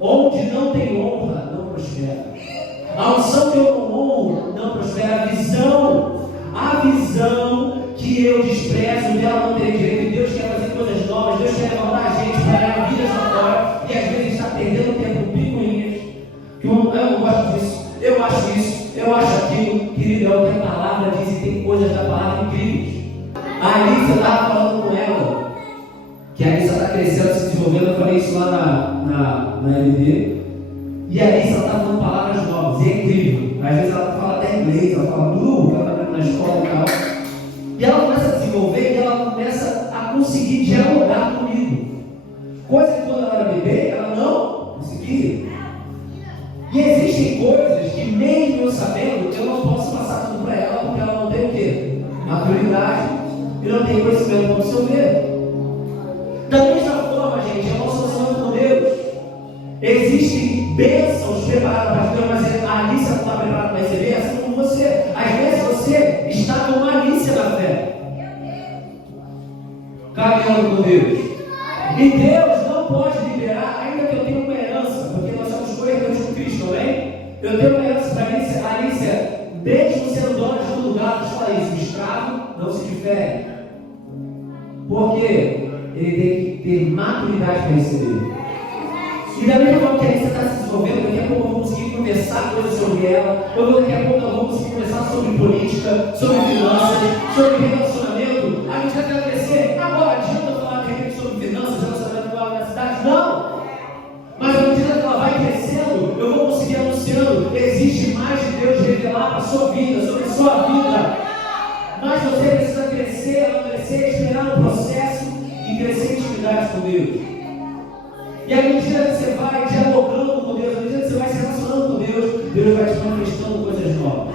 Onde não tem honra, não prospera. A unção que eu não honro, não prospera. A visão que eu desprezo, dela não terei direito. Deus quer fazer coisas novas, Deus quer levantar a gente para ganhar vidas lá fora, e às vezes está perdendo tempo com picuinhas. Eu não gosto disso, eu acho isso, eu acho aquilo. Querido, é o que a palavra diz, e tem coisas da palavra incríveis. A Alícia estava falando com ela, que a Alícia está crescendo, se desenvolvendo. Eu falei isso lá na LD. E a Alícia está falando palavras novas, e é incrível. Às vezes ela fala até inglês, ela fala tudo, ela está na escola e tal. E ela começa a desenvolver, e ela começa a conseguir dialogar comigo. Coisa que quando ela era bebê, ela não conseguia. E existem coisas que, mesmo eu sabendo, eu não posso passar tudo para ela, porque ela não tem o quê? Maturidade. E não tem conhecimento para absorver. Da mesma forma, gente, a nossa relação com Deus, existem bênçãos preparadas para Deus, mas a Alícia não está preparada para receber, assim como você. Às vezes você está com malícia na fé, caminhando com Deus, e Deus não pode liberar, ainda que eu tenha uma herança, porque nós somos coerentes com Cristo, amém? Eu tenho uma herança para a Alícia, mesmo sendo dona de todo lugar. Deixa eu falar isso: o escravo não se difere, porque ele tem que ter maturidade para receber. E da mesma forma que a Alícia está se desenvolvendo, daqui a pouco eu vou conseguir conversar coisas sobre ela, daqui a pouco eu vou conseguir conversar sobre política, sobre finanças, sobre relacionamento. A gente vai crescer. Agora, adianta eu falar de repente sobre finanças, relacionamento com a universidade? Não! Mas à medida que ela vai crescendo, eu vou conseguir anunciando: existe mais de Deus revelar para a sua vida, sobre a sua vida. Mas você precisa crescer, amadurecer, esperar no processo e crescer em intimidade com Deus. E à medida que você vai dialogando com Deus, à medida que você vai se relacionando com Deus, Deus vai te manifestando coisas novas.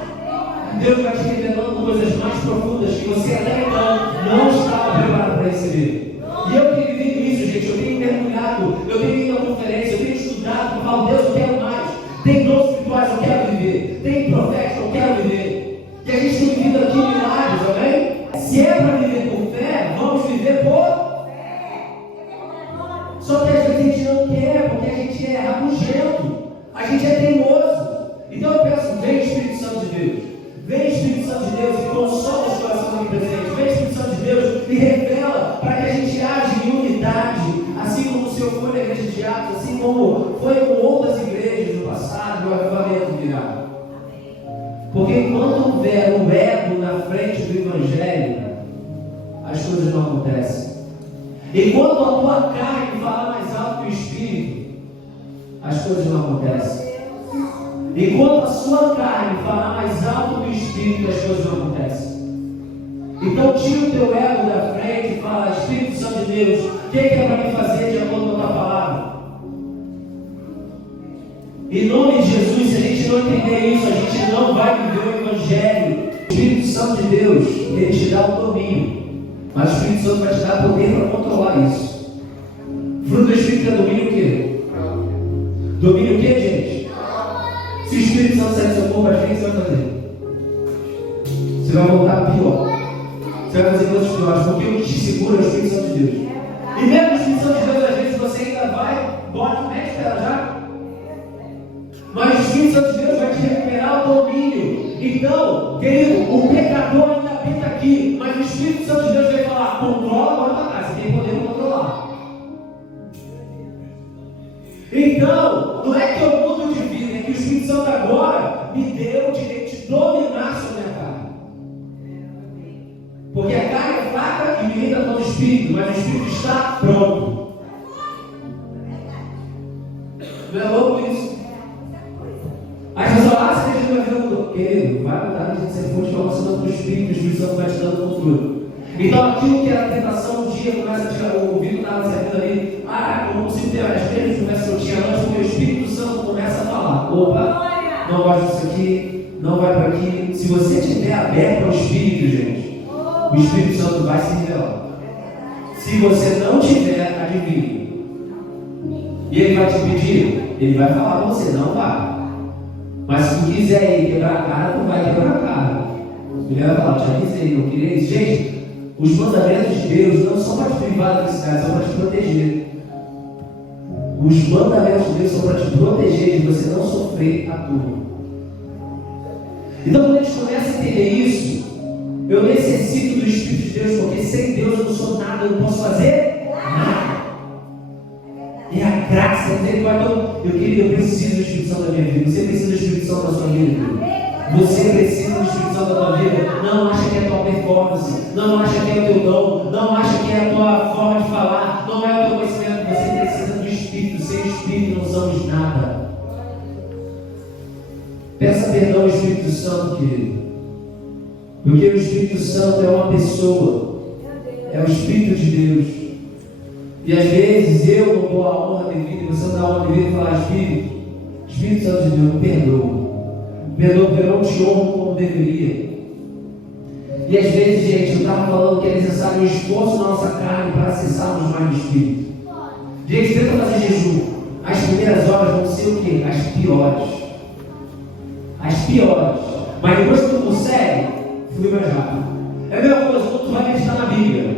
Deus vai te revelando coisas mais profundas que você até então não estava preparado para receber. E eu tenho vivido isso, gente. Eu tenho mergulhado, eu tenho ido à conferência, eu tenho estudado, eu falo: Deus, eu quero mais. Tem dons espirituais, eu quero viver. Tem profetas, eu quero viver. E a gente tem vivido aqui milagres, amém? Se é para viver por fé, vamos viver por. Só que às vezes a gente não quer, porque a gente é rabugento, a gente é teimoso. Então eu peço: vem Espírito Santo de Deus, vem Espírito Santo de Deus e consola os corações aqui presentes, vem Espírito Santo de Deus e revela, para que a gente age em unidade, assim como o Senhor foi na igreja de Atos, assim como foi com outras igrejas no passado, o avivamento virá. Porque enquanto houver o ego na frente do Evangelho, as coisas não acontecem. Enquanto a tua carne fala mais alto que o Espírito, as coisas não acontecem. Enquanto a sua carne fala mais alto que o Espírito, as coisas não acontecem. Então tira o teu ego da frente e fala: Espírito Santo de Deus, o que é para me fazer de acordo com a tua palavra? Em nome de Jesus, se a gente não entender isso, a gente não vai viver o Evangelho. O Espírito Santo de Deus, ele te dá o domínio. Mas o Espírito Santo vai te dar poder para controlar isso. Fruto do Espírito é domínio o quê? Domínio o quê, gente? Se o Espírito Santo sair do seu corpo, o que você vai fazer? Você vai voltar pior. Você vai fazer coisas piores, porque o que te segura é o Espírito Santo de Deus. E mesmo o Espírito Santo de Deus, às vezes você ainda vai, bota o mestre dela já. Mas o Espírito Santo de Deus vai te recuperar o domínio. Então, querido, o pecador ainda habita aqui, mas o Espírito Santo de Deus vai falar: controla agora para trás, você tem poder para controlar. Então, não é que eu mudo de vida, é que o Espírito Santo agora me deu o direito de dominar sobre a carne. Porque a carne é fraca e milita contra o Espírito, mas o Espírito está pronto. Não é louco isso? Aí você fala: se a gente vai ver, querido, vai mudar, a gente sempre continua passando para o Espírito, o Espírito Santo vai te dando controle. Então aquilo que era tentação, um dia começa a tirar o ouvido, estava servindo ali: eu não consigo ter as mesmas conversas que eu tinha antes, porque o Espírito Santo começa a falar: opa, não gosto disso aqui, não vai para aqui. Se você estiver aberto ao Espírito, gente, o Espírito Santo vai se revelar. Se você não tiver, adivinha. E ele vai te pedir, ele vai falar para você: não vai. Mas se tu quiser ir quebrar a cara, tu vai quebrar a cara. Ele vai falar: já avisei, não queria isso. Gente, os mandamentos de Deus não são para te privar da felicidade, são para te proteger. Os mandamentos de Deus são para te proteger de você não sofrer a turma. Então, quando a gente começa a entender isso, eu necessito do Espírito de Deus, porque sem Deus eu não sou nada, eu não posso fazer nada. E a graça dele vai. Então, eu preciso do Espírito Santo da minha vida. Você precisa do Espírito Santo da sua vida. Você precisa do Espírito Santo da tua vida. Não acha que é a tua performance, não acha que é o teu dom, não acha que é a tua forma de falar, não é o teu conhecimento. Você precisa do Espírito. Sem o Espírito não somos nada. Peça perdão ao Espírito Santo, querido. Porque o Espírito Santo é uma pessoa. É o Espírito de Deus. E às vezes eu não dou a honra devida, você não dá a honra devida e falar: Espírito Santo de Deus, me perdoa. Porque eu não te honro como deveria. E às vezes, gente, eu estava falando que é necessário um esforço na nossa carne para acessarmos mais do Espírito. Gente, tenta fazer jejum. As primeiras horas vão ser o quê? As piores. As piores. Mas depois que tu consegue, flui mais rápido. É a mesma coisa quando tu vai meditar na Bíblia.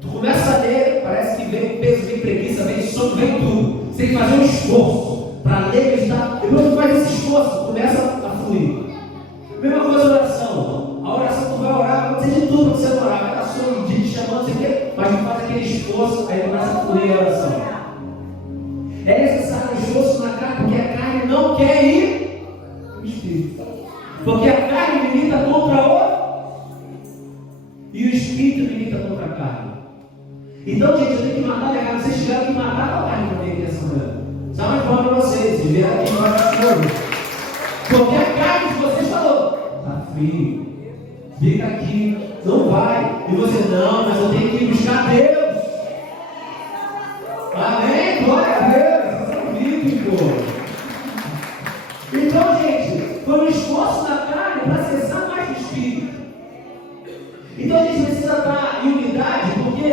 Tu começa a ler, parece que vem peso, vem preguiça, vem sono, vem tudo. Você tem que fazer um esforço para ler, meditar. Depois que tu faz esse esforço, começa a fluir. Mesma coisa a oração. A oração tu vai orar, pode ser de tudo que você vai orar. Vai estar sono, dia te chamando, sei o quê, mas tu faz aquele esforço, aí começa a fluir a oração. É necessário um esforço na carne, porque a carne não quer ir no Espírito. Porque a carne milita contra o e o Espírito milita contra a carne. Então, gente, eu tenho que matar a carne. Vocês tiveram que matar a carne também aqui essa manhã. Só mais bom para vocês. Vocês vieram aqui embaixo de novo. Porque a carne que vocês falou, está frio. Fica aqui, não vai. E você, não, mas eu tenho que ir buscar Deus. Amém? Glória a Deus. Você é bíblico. Então, gente, foi um esforço da carne para acessar mais do Espírito. Então a gente precisa estar em unidade, porque,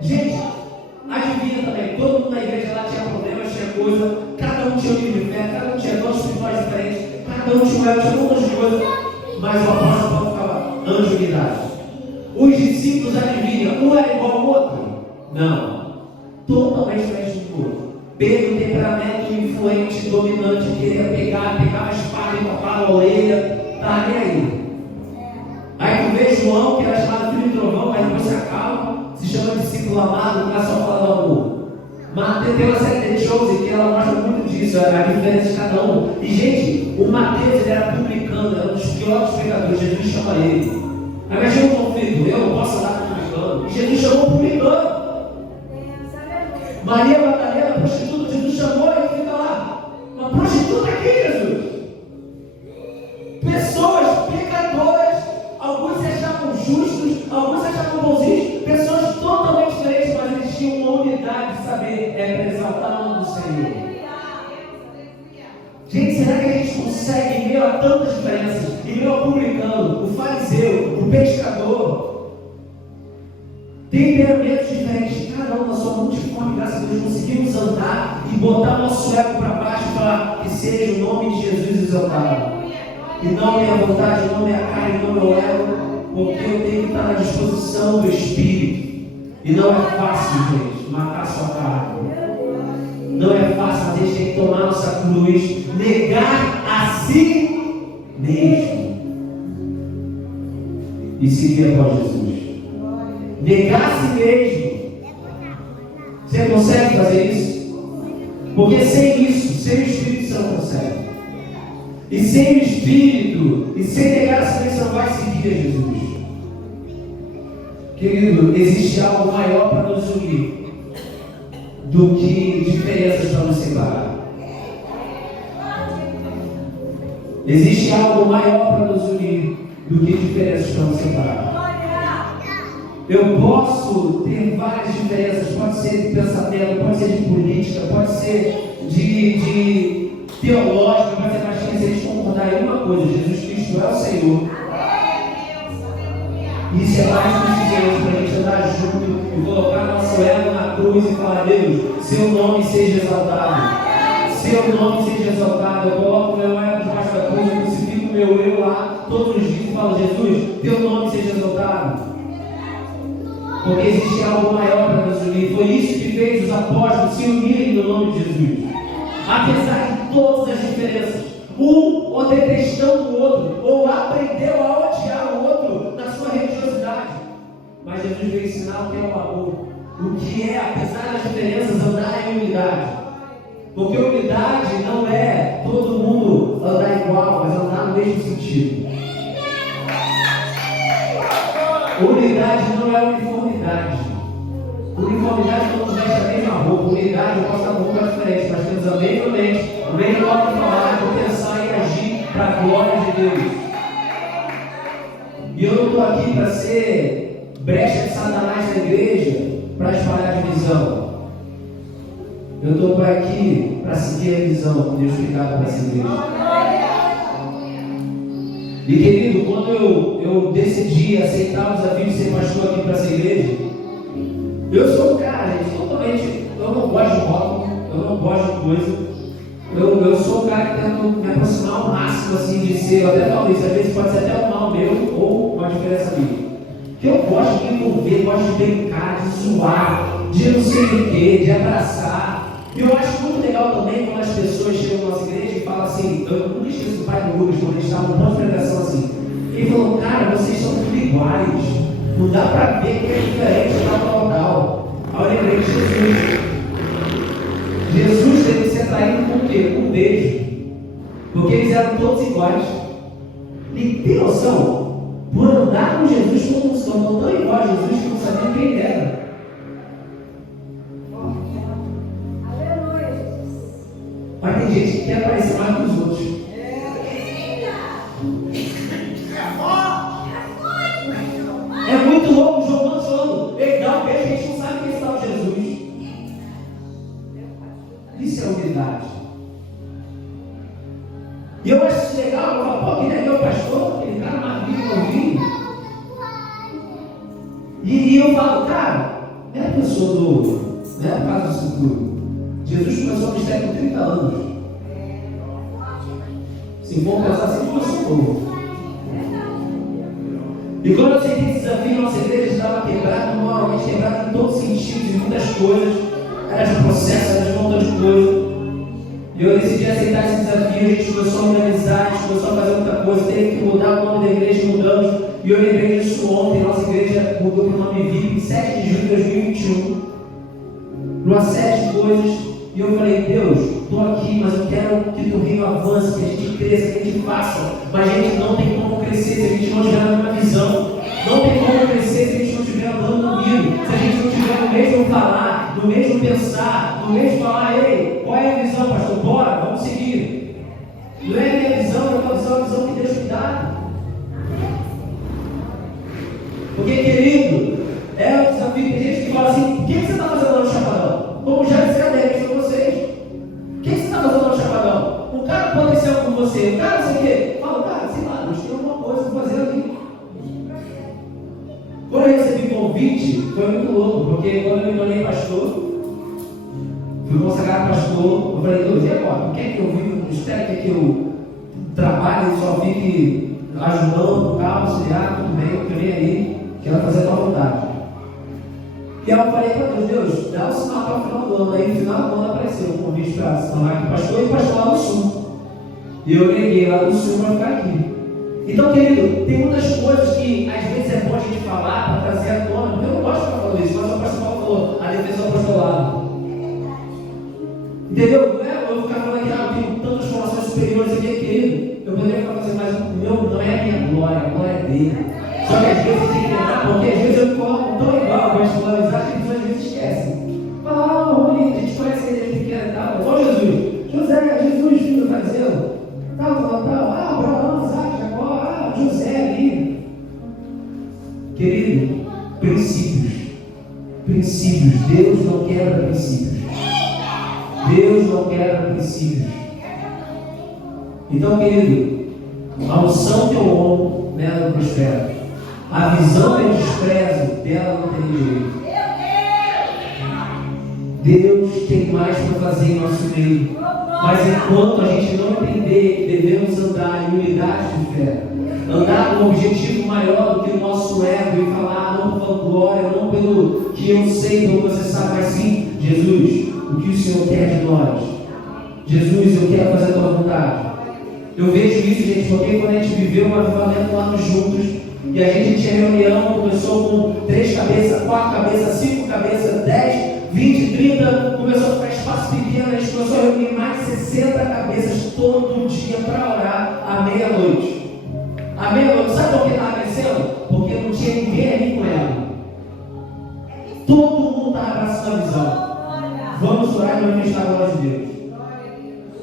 gente, adivinha também, todo mundo na igreja lá tinha problemas, tinha coisa, cada um tinha um nível de fé, cada um tinha dons espirituais diferentes, cada um tinha um monte de coisa, mas o apóstolo Paulo ficava anjo unidade. Os discípulos adivinham, um era igual ao outro? Não, totalmente diferente do outro. Pedro, temperamento influente, dominante, queria pegava a espada e topava a orelha, tá nem aí. Aí tu vê João, que era chamado filho de trovão, mas depois se acalma, se chama discípulo amado, não é só falar do amor. Mateus tem uma série de shows que ela mostra muito disso, a diferença de cada um. E gente, o Mateus ele era publicano, era um dos piores pecadores, Jesus chama ele. Aí imagina um conflito, eu não posso andar com publicano. E Jesus chamou o publicano. Maria Madalena, prostituta, Jesus chamou e ele fica lá. Uma prostituta aqui, Jesus. Pessoas pecadoras, alguns se achavam justos, alguns se achavam bonzinhos, pessoas totalmente diferentes, mas eles tinham uma unidade de saber para exaltar o nome do Senhor. Gente, será que a gente consegue, em meio a tantas diferenças, em meio ao publicano, o fariseu, o pescador, temperamentos diferentes, cada um na sua multiforme, graças a Deus, conseguimos andar e botar nosso ego para baixo e falar que seja o nome de Jesus exaltado. E não minha vontade, não minha carne, não meu ego, porque eu tenho que estar na disposição do Espírito. E não é fácil, gente, matar sua carne. Não é fácil, mas a gente tem que tomar nossa cruz, negar a si mesmo e seguir após Jesus. Negar a si mesmo. Você consegue fazer isso? Porque sem isso, sem o Espírito, você não consegue. E sem o Espírito, e sem negar a si mesmo, você não vai seguir a Jesus. Querido, existe algo maior para nos unir do que diferenças para nos separar. Existe algo maior para nos unir do que diferenças para nos separar. Eu posso ter várias diferenças, pode ser de pensamento, pode ser de política, pode ser de teológica, pode ser, mas se a gente concordar em uma coisa: Jesus Cristo é o Senhor. Isso é mais suficiente para a gente andar junto e colocar nosso ego na cruz e falar: Deus, seu nome seja exaltado. Seu nome seja exaltado. Eu coloco meu ego debaixo da cruz, eu crucifico meu eu lá todos os dias e falo: Jesus, teu nome seja exaltado. Porque existe algo maior para nos unir. Foi isso que fez os apóstolos se unirem no nome de Jesus. Apesar de todas as diferenças, um ou detestando o outro, ou aprendeu a odiar o outro na sua religiosidade. Mas Jesus veio ensinar o que é o amor. O que é, apesar das diferenças, andar em unidade. Porque unidade não é todo mundo andar igual, mas andar no mesmo sentido. Unidade não é uniformidade. Uniformidade não nos veste a mesma roupa. Unidade, eu posso estar com roupa diferente, mas temos a mesma mente, o mesmo modo de falar, de pensar e agir para a glória de Deus. E eu não estou aqui para ser brecha de Satanás na igreja, para espalhar divisão. Eu estou aqui para seguir a visão que Deus tem dado para essa igreja. E querido, quando eu decidi aceitar o desafio de ser pastor aqui para essa igreja, eu sou um cara, gente, totalmente, eu não gosto de rótulo, eu não gosto de coisa, eu sou um cara que tento me aproximar ao máximo assim de ser, eu até falo isso, às vezes pode ser até um mal meu ou uma diferença minha. Que eu gosto de me envolver, gosto de brincar, de zoar, de não sei o que, de abraçar. E eu acho muito legal também quando as pessoas chegam na nossa igreja e falam assim, eu não esqueço do pai do Lucas, quando ele estava no ponto de pregação assim, ele falou, cara, vocês são tudo iguais, não dá para ver que é diferente da local. Aí eu lembrei de Jesus. Jesus teve que ser atraído com o quê? Com um beijo. Porque eles eram todos iguais. E tem noção? Por andar com Jesus, como estão tão iguais a Jesus que não sabiam quem ele era. Mas tem gente que quer parecer mais que os outros. É muito louco o João falando. Ele dá um beijo, a gente não sabe quem está o Jesus. Isso é humildade. E eu acho isso legal. Eu falo, pô, quem é meu pastor? Aquele cara maravilhoso que eu vi. E eu falo, cara, é a pessoa do. Não é a casa do futuro. Jesus começou a ministério com 30 anos. Se for pensar assim, começou novo. E quando eu aceitei esse desafio, nossa igreja estava quebrada, moralmente quebrada em todos os sentidos, em muitas coisas. Era de processo, era de um montão de coisa. E eu decidi aceitar esse desafio, a gente começou a organizar, a gente começou a fazer muita coisa, teve que mudar o nome da igreja, mudamos. E eu lembrei disso ontem, nossa igreja mudou para o nome VIP, em 7 de junho de 2021. Uma série de coisas. E eu falei, Deus, estou aqui, mas eu quero que o teu reino avance, que a gente cresça, que a gente faça. Mas a gente não tem como crescer se a gente não tiver a mesma visão. Não tem como crescer se a gente não estiver andando comigo. Se a gente não tiver no mesmo falar, no mesmo pensar, no mesmo falar, ei, qual é a visão, pastor? Bora, vamos seguir. Não é a minha visão, é a tua visão, a visão que Deus me dá. Porque, querido, é um desafio. Tem gente que fala assim, o que você está fazendo lá no Chapadão? Como já disse a Deus para vocês. O que você está fazendo lá no Chapadão? O cara potencial com você, o cara não sei o quê. Fala, cara, sei lá, Deus tem alguma coisa para fazer ali. Quando eu recebi o convite, foi muito louco, porque quando eu me tornei pastor, fui consagrado pastor, eu falei, Deus, e agora? O que é que eu vivo? Espera que eu trabalhe e só fique ajudando, calma, auxiliar, tudo bem, eu queria aí, quero fazer a tua vontade. E aí eu falei para Deus, dá o sinal para o final do ano. Aí no final do ano apareceu o convite para se tornar aqui pastor e pastor lá no sul. E eu neguei lá no sul para ficar aqui. Então, querido, tem muitas coisas que às vezes é bom a gente falar para trazer à tona. Eu não gosto de ficar falando isso, mas o pastor Paulo falou, a defesa do apostolado. Entendeu? Não é eu ficar falando que eu tenho tantas formações superiores aqui, querido. Eu poderia ficar fazendo, mas o meu não é a minha glória, a glória é dele. Só que às vezes tem que lembrar, porque às vezes eu me coloco tão igual para escolarizar que eles às vezes esquecem. Fala, Rolinho, a gente conhece a igreja pequena e tal. Ô Jesus, Jesus, filho está dizendo, tal, Abraão, Isaac, Jacó, José ali. Querido, princípios. Deus não quebra princípios. Deus não quebra princípios. Então, querido, a unção que eu honro, nela eu prospero. A visão que eu desprezo, dela não tem jeito. Deus tem mais para fazer em nosso meio. Mas enquanto a gente não entender que devemos andar em unidade de fé, andar com um objetivo maior do que o nosso ego e falar não pela glória, não pelo que eu sei, pelo que você sabe, mas sim, Jesus, o que o Senhor quer de nós? Jesus, eu quero fazer a tua vontade. Eu vejo isso, gente, porque quando a gente viveu um avivamento lá nos juntos, e a gente tinha reunião, começou com 3 cabeças, 4 cabeças, 5 cabeças, 10, 20, 30, começou a ficar espaço pequeno, a gente começou a reunir mais de 60 cabeças todo dia para orar à meia-noite. À meia-noite, sabe por que estava crescendo? Porque não tinha ninguém ali com ela. Todo mundo estava abraçando a visão. Vamos orar e manifestar a glória de Deus.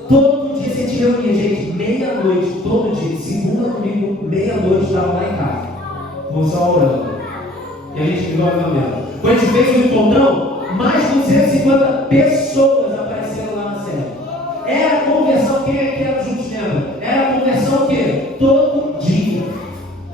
Todo dia você te reunia, gente, meia-noite, todo dia, segunda comigo, meia-noite, estava lá em casa. Vou só orando. E a gente virou a avivamento. Quando a gente fez o encontrão, mais de 250 pessoas apareceram lá na série. Era conversão, quem é que era juntos lembra? Era conversão o quê? Todo dia.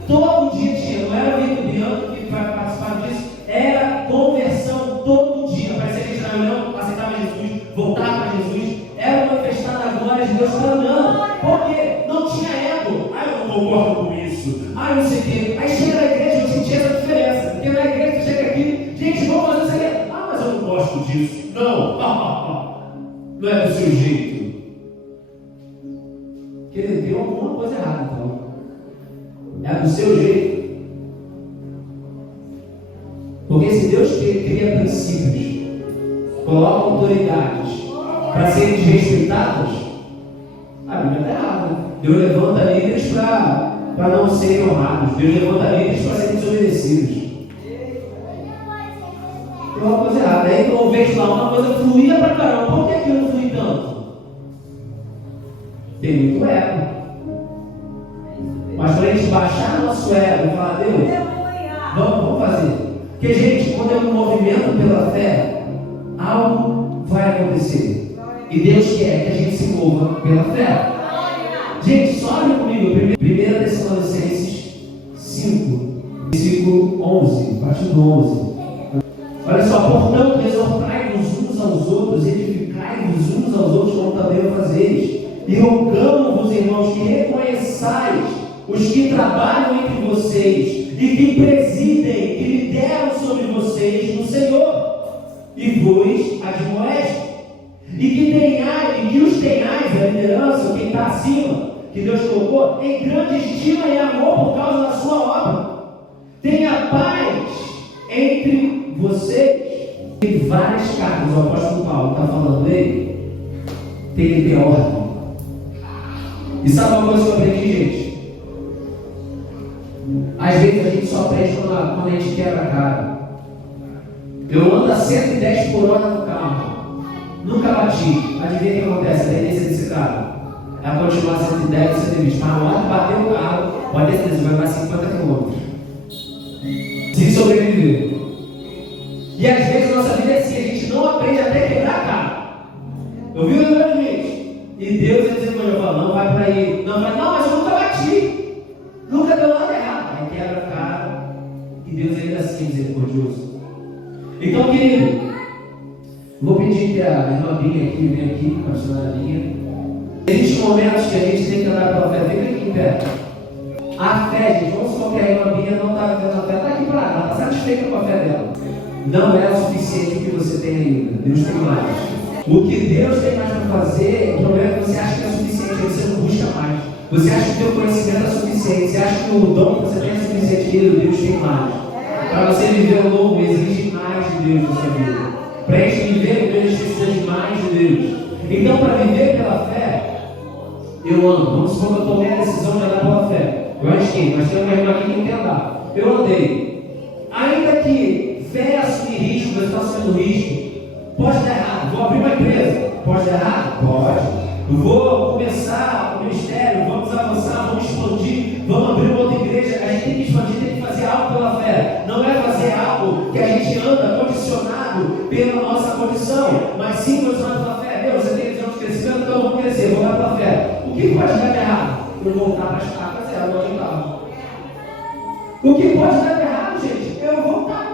Todo dia tinha, não era o Vitor Bianco que vai participar disso, era conversão todo dia. Aparecia que Israel não aceitava Jesus, voltava para Jesus, era manifestada a glória de Deus clamando. Por quê? Não tinha ego. Ah, eu não concordo com isso. Ah, não sei o quê. Aí chega na igreja, eu senti essa diferença. Porque na igreja você chega aqui, gente, vamos fazer isso aqui. Ah, mas eu não gosto disso. Não. Não é do seu jeito. Querido, tem alguma coisa errada, então. É do seu jeito. Porque se Deus cria princípios, coloca autoridades para serem respeitadas, a Bíblia está errada. Deus levanta líderes para não serem honrados. Deus levanta líderes para serem desobedecidos. Tem uma coisa errada. Aí eu vejo lá uma coisa fluía para caramba. Por que aquilo não flui tanto? Tem muito ego. Mas quando a gente baixar nosso ego e falar, Deus, vamos fazer. Porque, gente, quando é um movimento pela fé, algo vai acontecer. E Deus quer que a gente se mova pela fé. Gente, só olha comigo, 1 Tessalonicenses 5, versículo 11, parte do 11. Olha só, portanto, exortai-vos uns aos outros, edificai-vos uns aos outros, como também o fazeis. E rogamos-vos, irmãos, que reconheçais os que trabalham entre vocês e que presidem, que lideram sobre vocês no Senhor, e vos admoestem, e que os tenhais, a liderança, quem está acima, que Deus colocou, em grande estima e amor por causa da sua obra. Tenha paz entre vocês. Tem várias cartas, o apóstolo Paulo está falando dele, tem que ter ordem. E sabe uma coisa que eu aprendi, gente? Às vezes a gente só aprende quando a gente quebra a cara. Eu ando a 110 por hora no carro, nunca bati. Adivinha o que acontece? A tendência desse carro é continuar 110, 120. Mas na hora que bater o carro, pode ter certeza, vai dar 50 km. Se sobreviver. E às vezes a nossa vida é assim, a gente não aprende até quebrar a cara. Eu vi o negócio de gente. E Deus ia dizer quando eu falo, não vai para aí. Não, mas eu nunca bati. Nunca deu nada errado. Aí quebra a cara. E Deus ainda assim é misericordioso. Então, querido, vou pedir que a irmã Binha aqui venha aqui, a pastora Binha. Existem momentos que a gente tem que andar pela fé. Vem aqui em pé. A fé, gente, vamos supor que a irmã Binha não está vivendo a fé. Está aqui para lá, ela está satisfeita com a fé dela. Não é o suficiente o que você tem ainda. Deus tem mais. O que Deus tem mais para fazer, o problema é que você acha que é suficiente, você não busca mais. Você acha que o teu conhecimento é suficiente, você acha que o dom que você tem é suficiente, Deus tem mais. Para você viver o novo, exige mais de Deus na sua vida. Para a gente viver, Deus precisa de mais de Deus. Então, para viver pela fé, eu ando. Vamos supor que eu tomei a decisão de andar pela fé. Eu arrisquei, mas tem uma irmã aqui que não quer andar. Eu andei. Ainda que fé assumir risco, eu estou assumindo risco. Pode dar errado. Vou abrir uma empresa. Pode dar errado? Pode. Vou começar o ministério, vamos avançar, vamos explodir, vamos abrir uma outra igreja. A gente tem que expandir, tem que fazer algo pela fé. Não é fazer algo que a gente anda condicionado pela nossa condição, mas sim condicionado pela fé. Deus, você tem visão de crescimento, então vamos crescer, vamos lá pela fé. O que pode dar errado? Eu voltar para as cartas zero, onde eu estava. O que pode dar errado, gente? Eu voltar.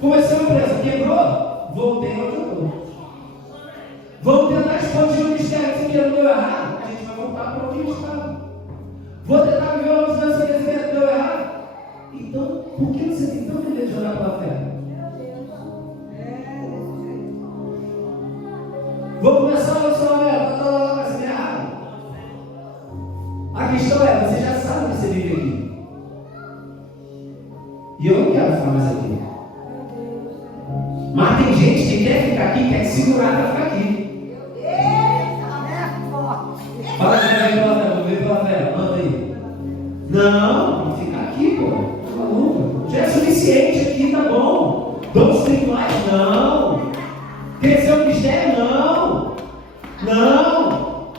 Comecei uma empresa, quebrou, voltei onde eu estou. Vamos tentar expandir o ministério, se não deu errado, a gente vai voltar para onde a gente estava. Vou tentar viver uma mudança de crescimento, deu errado. Então, por que você tem tanto medo de orar pela fé? Vou começar o relacionamento, tá lá, vai ser errado. A questão é, você já sabe que você vive aqui. E eu não quero ficar mais aqui. Mas tem gente que quer ficar aqui, quer segurar para ficar aqui. Fala que vai ver pela fé, vou ver pela fé, manda aí. Não, tem que ficar aqui, pô. Tá maluco? Já é suficiente aqui, tá bom. Vamos ter mais? Não. Crescer o mistério? Não. Não.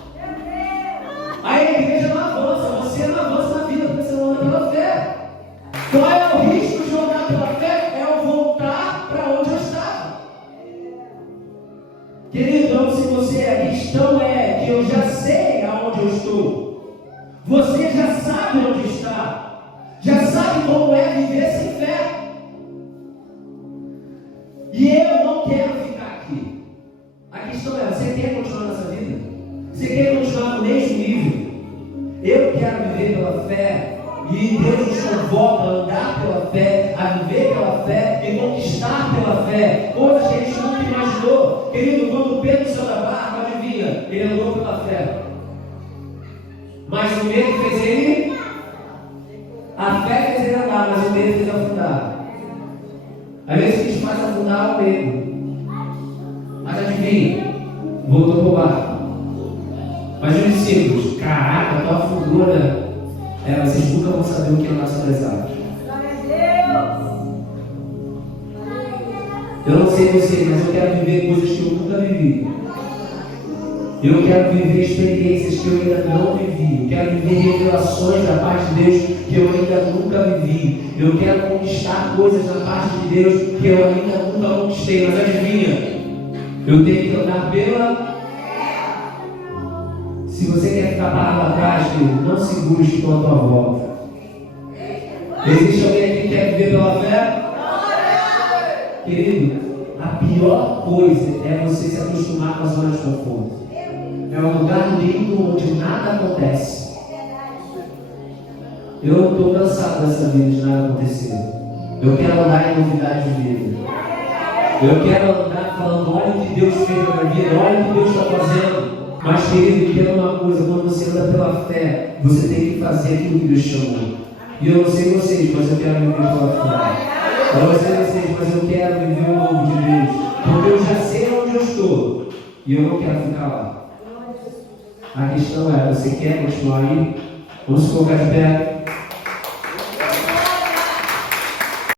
Aí a igreja não avança, você não avança na vida, porque você não anda pela fé. Qual é o risco de andar pela fé? É eu voltar para onde eu estava. Querido, não se você, a questão é que eu já sei aonde eu estou. Você já sabe onde está. Já sabe como é viver sem fé. E eu não quero ficar aqui. A questão é, você quer continuar nessa vida? Você quer continuar no mesmo nível? Eu quero viver pela fé. E Deus nos convoca a andar pela fé, a viver pela fé e conquistar pela fé. Coisas que a gente nunca imaginou. Querido, quando Pedro saiu da barca, adivinha? Ele andou pela fé. Mas o medo fez ele. A fé fez ele andar, mas o medo fez afundar. Às vezes a gente faz afundar o medo. Mas adivinha? Voltou para o barco. Mas os discípulos, caraca, tua afundou, né? Vocês nunca vão saber o que é andar sobre as águas. Eu não sei você, mas eu quero viver coisas que eu nunca vivi. Eu quero viver experiências que eu ainda não vivi. Eu quero viver revelações da parte de Deus que eu ainda nunca vivi. Eu quero conquistar coisas da parte de Deus que eu ainda nunca conquistei. Mas adivinha? Eu tenho que andar pela... Se você quer ficar parado atrás, querido, não segure os que estão à tua volta. Existe alguém aqui que quer viver pela fé? Querido, a pior coisa é você se acostumar com a zona de conforto. É um lugar lindo onde nada acontece. Eu não estou cansado dessa vida de nada acontecer. Eu quero andar em novidade de vida. Eu quero andar falando, olha o que Deus fez na minha vida, olha o que Deus está fazendo. Mas, querido, entenda uma coisa, quando você anda pela fé, você tem que fazer aquilo que Deus chamou. E eu não sei vocês, mas eu quero viver pela fé. Eu não sei vocês, mas eu quero viver o novo de Deus. Porque eu já sei onde eu estou. E eu não quero ficar lá. A questão é, você quer continuar aí? Vamos se colocar de pé.